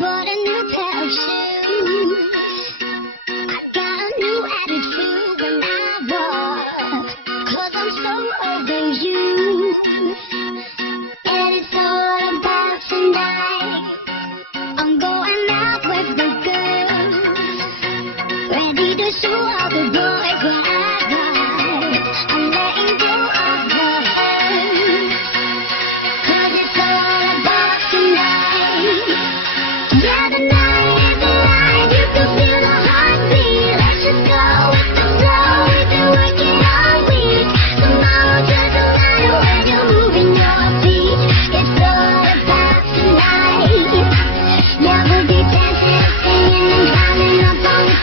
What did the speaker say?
bought a new pair of shoes. I got a new attitude when I walk, 'cause I'm so over you. And it's all about tonight. I'm going out with the girls, ready to show all the boys what I got. I'm letting go of the hurt, 'cause it's all about tonight. Yeah, the night is alive, you can feel the heartbeat. Let's just go with the flow, we've been working all week. Tomorrow doesn't matter when you're moving your feet. It's all about tonight. Yeah, we'll be dancing, singing and climbing up on the